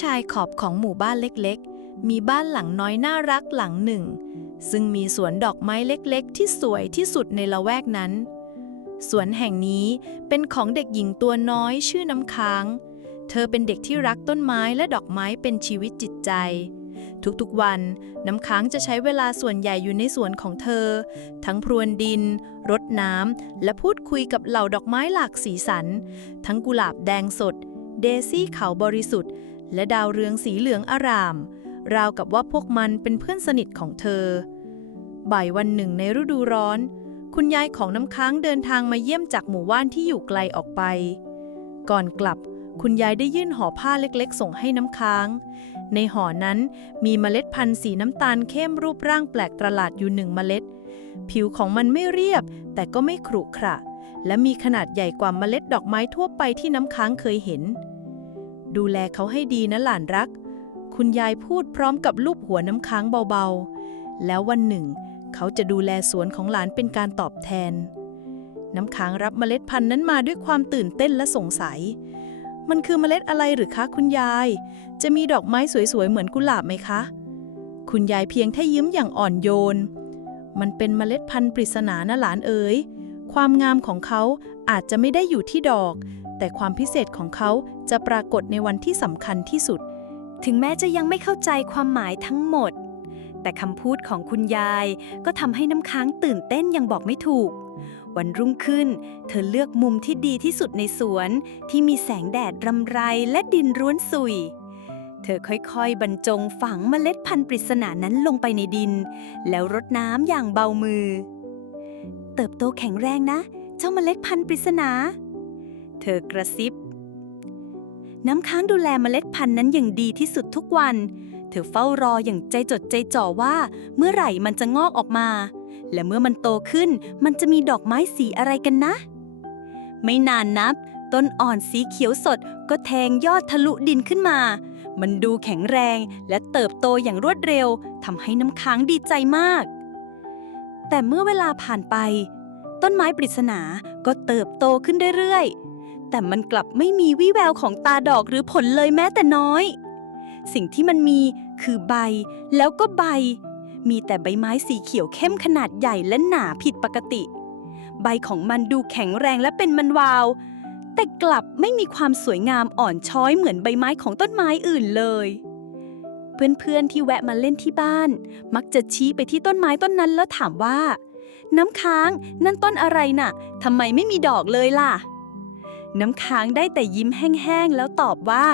ชายขอบของหมู่บ้านเล็กๆ มีบ้านหลังน้อยน่ารักหลังหนึ่ง ซึ่งมีสวนดอกไม้เล็กๆ ที่สวยที่สุดในละแวกนั้น สวนแห่งนี้เป็นของเด็กหญิงตัวน้อยชื่อน้ำค้าง เธอเป็นเด็กที่รักต้นไม้และดอกไม้เป็นชีวิตจิตใจ ทุกๆวัน น้ำค้างจะใช้เวลาส่วนใหญ่อยู่ในสวนของเธอ ทั้งพรวนดิน รดน้ำ และพูดคุยกับเหล่าดอกไม้หลากสีสัน ทั้งกุหลาบแดงสด เดซี่ขาวบริสุทธิ์ และดาวเรืองสีเหลืองอาราม ราวกับว่าพวกมันเป็นเพื่อนสนิทของเธอ บ่ายวันหนึ่งในฤดูร้อน คุณยายของน้ำค้างเดินทางมาเยี่ยมจากหมู่บ้านที่อยู่ไกลออกไป ก่อนกลับคุณยายได้ยื่นห่อผ้าเล็กๆ ส่งให้น้ำค้าง ในห่อนั้นมีเมล็ดพันธุ์สีน้ำตาลเข้มรูปร่างแปลกประหลาดอยู่หนึ่งเมล็ด ผิวของมันไม่เรียบ แต่ก็ไม่ขรุขระ และมีขนาดใหญ่กว่าเมล็ดดอกไม้ทั่วไปที่น้ำค้างเคยเห็น ดูแลเขาให้ดีนะหลานรัก คุณยายพูดพร้อมกับลูบหัวน้ำค้างเบาๆ แล้ววันหนึ่ง เขาจะดูแลสวนของหลานเป็นการตอบแทน น้ำค้างรับเมล็ดพันธุ์นั้นมาด้วยความตื่นเต้นและสงสัย มันคือเมล็ดอะไรหรือคะคุณยาย จะมีดอกไม้สวยๆ เหมือนกุหลาบไหมคะ คุณยายเพียงแค่ยิ้มอย่างอ่อนโยน มันเป็นเมล็ดพันธุ์ปริศนานะหลานเอ๋ยความงามของเขาอาจจะไม่ได้อยู่ที่ดอก แต่ความพิเศษของเขาจะปรากฏในวันที่สำคัญที่สุด ถึงแม้จะยังไม่เข้าใจความหมายทั้งหมด แต่คำพูดของคุณยายก็ทำให้น้ำค้างตื่นเต้นยังบอกไม่ถูก วันรุ่งขึ้น เธอเลือกมุมที่ดีที่สุดในสวน ที่มีแสงแดดรำไรและดินร้วนสุยเธอค่อยๆ บรรจงฝังเมล็ดพันธุ์ปริศนานั้นลงไปในดิน แล้วรดน้ำอย่างเบามือ เติบโตแข็งแรงนะ เจ้าเมล็ดพันธุ์ปริศนา เธอกระซิบ น้ำค้างดูแลเมล็ดพันธุ์นั้นอย่างดีที่สุดทุกวัน เธอเฝ้ารออย่างใจจดใจจ่อว่าเมื่อไหร่มันจะงอกออกมา และเมื่อมันโตขึ้นมันจะมีดอกไม้สีอะไรกันนะ ไม่นานนับ ต้นอ่อนสีเขียวสดก็แทงยอดทะลุดินขึ้นมา มันดูแข็งแรงและเติบโตอย่างรวดเร็วทำให้น้ำค้างดีใจมาก แต่เมื่อเวลาผ่านไปต้นไม้ปริศนาก็เติบโตขึ้นเรื่อยๆ แต่มันกลับไม่มีวี่แววของตาดอกหรือผลเลยแม้แต่น้อย สิ่งที่มันมีคือใบแล้วก็ใบ มีแต่ใบไม้สีเขียวเข้มขนาดใหญ่และหนาผิดปกติ ใบของมันดูแข็งแรงและเป็นมันวาว แต่กลับไม่มีความสวยงามอ่อนช้อยเหมือนใบไม้ของต้นไม้อื่นเลยเพื่อนๆที่แวะมาเล่นที่บ้าน มักจะชี้ไปที่ต้นไม้ต้นนั้นแล้วถามว่า น้ำค้าง นั่นต้นอะไรน่ะทำไมไม่มีดอกเลยล่ะ น้ำค้างได้แต่ยิ้มแห้งๆ แล้วตอบว่า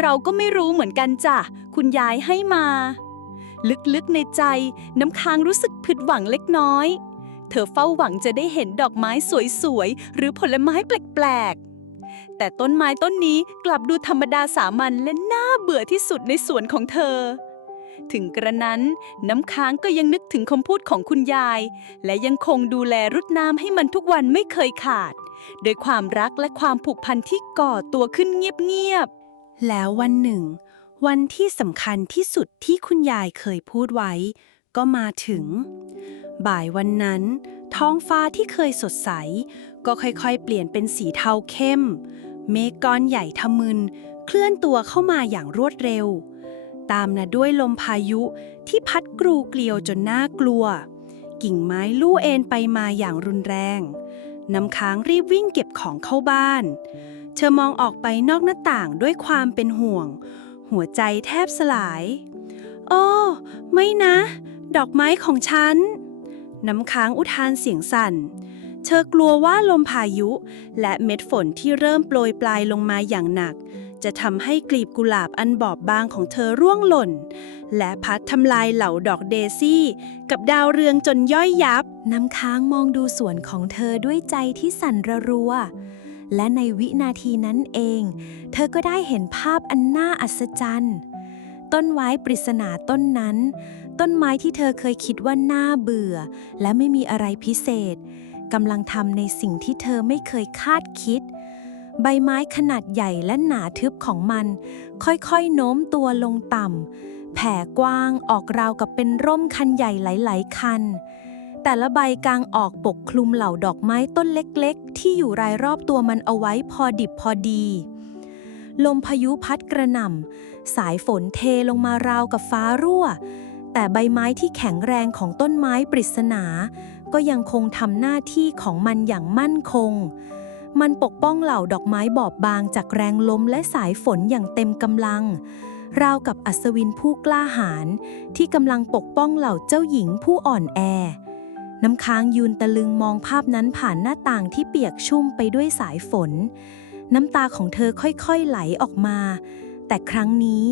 เราก็ไม่รู้เหมือนกันจ้ะ คุณยายให้มา ลึกๆในใจ น้ำค้างรู้สึกผิดหวังเล็กน้อย เธอเฝ้าหวังจะได้เห็นดอกไม้สวยๆ หรือผลไม้แปลกๆ แต่ต้นไม้ต้นนี้กลับดูธรรมดาสามัญและน่าเบื่อที่สุดในสวนของเธอถึงกระนั้น น้ำค้างก็ยังนึกถึงคำพูดของคุณยาย และยังคงดูแลรุดน้ำให้มันทุกวันไม่เคยขาด โดยความรักและความผูกพันที่ก่อตัวขึ้นเงียบๆ แล้ววันหนึ่ง วันที่สำคัญที่สุดที่คุณยายเคยพูดไว้ ก็มาถึง บ่ายวันนั้น ท้องฟ้าที่เคยสดใส ก็ค่อยๆ เปลี่ยนเป็นสีเทาเข้ม เมฆก้อนใหญ่ทะมึน เคลื่อนตัวเข้ามาอย่างรวดเร็ว ตามมาด้วยลมพายุที่พัดกรูเกลียวจนน่ากลัว กิ่งไม้ลู่เอ็นไปมาอย่างรุนแรง น้ำค้างรีบวิ่งเก็บของเข้าบ้าน เธอมองออกไปนอกหน้าต่างด้วยความเป็นห่วง หัวใจแทบสลาย โอ้ ไม่นะ ดอกไม้ของฉัน น้ำค้างอุทานเสียงสั่น เธอกลัวว่าลมพายุ และเม็ดฝนที่เริ่มโปรยปลายลงมาอย่างหนัก จะทำให้กลีบกุหลาบอันบอบบางของเธอร่วงหล่น และพัดทำลายเหล่าดอกเดซี่ กับดาวเรืองจนย่อยยับ น้ำค้างมองดูสวนของเธอด้วยใจที่สั่นระรัว และในวินาทีนั้นเอง เธอก็ได้เห็นภาพอันน่าอัศจรรย์ ต้นไม้ปริศนาต้นนั้น ต้นไม้ที่เธอเคยคิดว่าน่าเบื่อ และไม่มีอะไรพิเศษกำลังทำในสิ่งที่เธอไม่เคยคาดคิด ใบไม้ขนาดใหญ่และหนาทึบของมัน ค่อยๆโน้มตัวลงต่ำแผ่กว้างออกราวกับเป็นร่มคันใหญ่หลายๆคัน แต่ละใบกลางออกปกคลุมเหล่าดอกไม้ต้นเล็กๆ ที่อยู่รายรอบตัวมันเอาไว้พอดิบพอดี ลมพายุพัดกระหน่ำสายฝนเทลงมาราวกับฟ้ารั่ว แต่ใบไม้ที่แข็งแรงของต้นไม้ปริศนา ก็ยังคงทำหน้าที่ของมันอย่างมั่นคง มันปกป้องเหล่าดอกไม้บอบบางจากแรงลมและสายฝนอย่างเต็มกำลัง ราวกับอัศวินผู้กล้าหาญที่กำลังปกป้องเหล่าเจ้าหญิงผู้อ่อนแอ น้ำค้างยืนตะลึงมองภาพนั้นผ่านหน้าต่างที่เปียกชุ่มไปด้วยสายฝน น้ำตาของเธอค่อยๆไหลออกมา แต่ครั้งนี้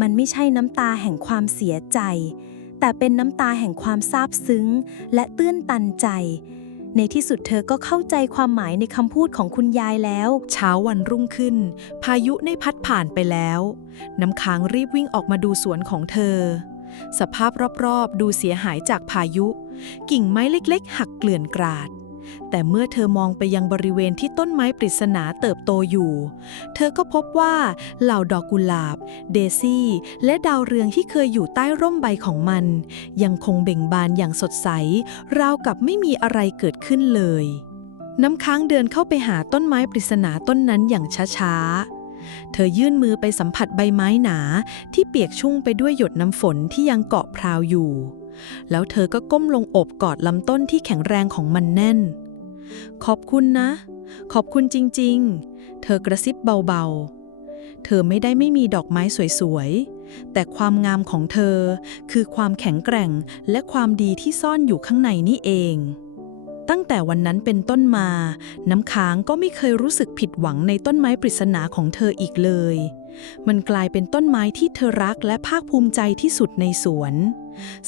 มันไม่ใช่น้ำตาแห่งความเสียใจ แต่เป็นน้ำตาแห่งความซาบซึ้ง และตื้นตันใจ ในที่สุดเธอก็เข้าใจความหมายในคำพูดของคุณยายแล้ว เช้าวันรุ่งขึ้น พายุได้พัดผ่านไปแล้ว น้ำค้างรีบวิ่งออกมาดูสวนของเธอ สภาพรอบๆ ดูเสียหายจากพายุ กิ่งไม้เล็กๆ หักเกลื่อนกราด แต่เมื่อเธอมองไปยังบริเวณที่ต้นไม้ปริศนาเติบโตอยู่ เธอก็พบว่าเหล่าดอกกุหลาบ เดซี่ และดาวเรืองที่เคยอยู่ใต้ร่มใบของมัน ยังคงเบ่งบานอย่างสดใส ราวกับไม่มีอะไรเกิดขึ้นเลย น้ำค้างเดินเข้าไปหาต้นไม้ปริศนาต้นนั้นอย่างช้าๆเธอยื่นมือไปสัมผัสใบไม้หนา ที่เปียกชุ่มไปด้วยหยดน้ำฝนที่ยังเกาะพราวอยู่ แล้วเธอก็ก้มลงอบกอดลำต้นที่แข็งแรงของมันแน่น ขอบคุณนะ ขอบคุณจริงๆ เธอกระซิบเบาๆ เธอไม่ได้ไม่มีดอกไม้สวยๆ แต่ความงามของเธอคือความแข็งแกร่งและความดีที่ซ่อนอยู่ข้างในนี่เอง ตั้งแต่วันนั้นเป็นต้นมา น้ำค้างก็ไม่เคยรู้สึกผิดหวังในต้นไม้ปริศนาของเธออีกเลยมันกลายเป็นต้นไม้ที่เธอรักและภาคภูมิใจที่สุดในสวน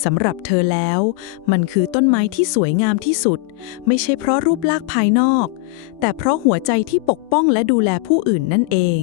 สำหรับเธอแล้ว มันคือต้นไม้ที่สวยงามที่สุด ไม่ใช่เพราะรูปลักษณ์ภายนอก แต่เพราะหัวใจที่ปกป้องและดูแลผู้อื่นนั่นเอง